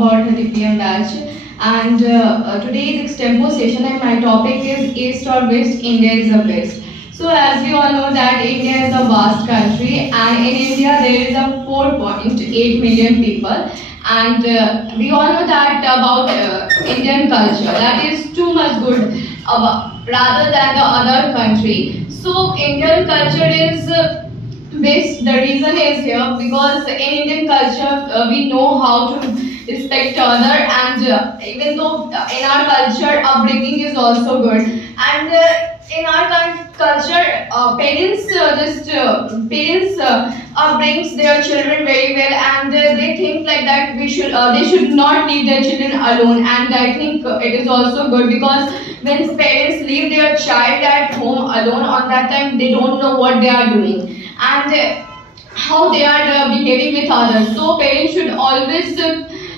for 30 p.m. batch, and today is extempo session, and my topic is East or West, India is the best. So as we all know that India is a vast country, and in India there is a 4.8 million people, and we all know that about Indian culture, that is too much good rather than the other country. So Indian culture is best. The reason is here because in Indian culture we know how to respect other, and even though in our culture upbringing is also good, and in our culture parents brings their children very well, and they think like that they should not leave their children alone, and I think it is also good because when parents leave their child at home alone, on that time they don't know what they are doing and how they are behaving with others. So parents should always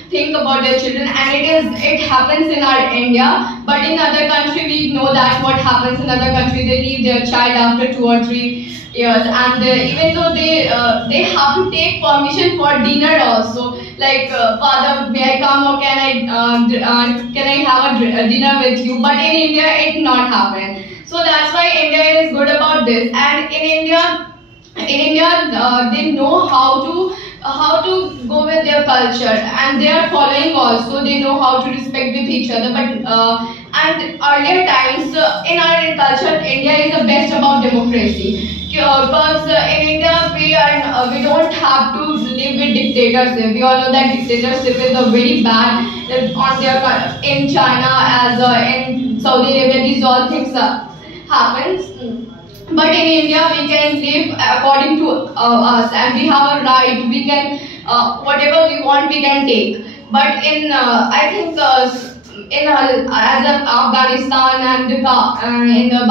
think about their children, and it happens in our India, but in other country we know that what happens in other country, they leave their child after 2 or 3 years, and even though they have to take permission for dinner also, like father, may I come, or can I have a dinner with you? But in India it not happen. So that's why India is good about this, and in India they know how to go with their culture, and they are following also. They know how to respect with each other. But and earlier times in our culture, India is the best about democracy. Because in India we don't have to live with dictatorship. We all know that dictatorship is a very bad on their in China, as in Saudi Arabia. These all things happens. But in India we can live according to us, and we have a right. We can whatever we want we can take. But in I think in as of Afghanistan and in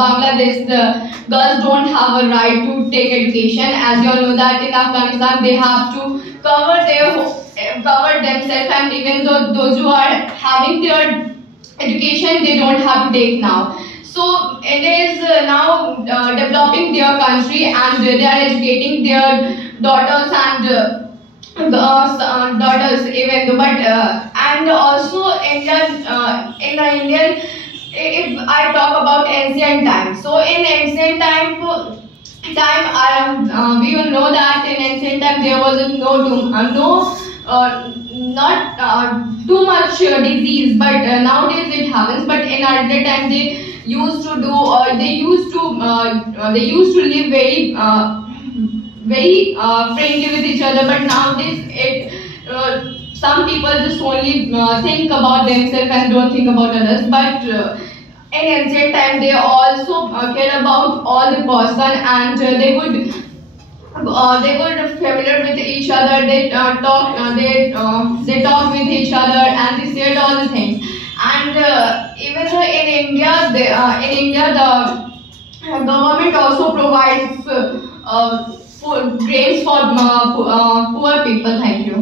Bangladesh, the girls don't have a right to take education. As you all know that in Afghanistan they have to cover themselves, and even though those who are having their education, they don't have to take now. So India is now developing their country, and they are educating their daughters and daughters even though, but and also in the Indian, if I talk about ancient times, so in ancient time we will know that in ancient time there was not too much disease, but nowadays it happens. But in earlier time they used to live very friendly with each other. But nowadays some people just only think about themselves and don't think about others. But in ancient time they also care about all the person, and they would familiar with each other. They talk with each other, and they shared all the things. And even though in India the government also provides grains for poor people. Thank you.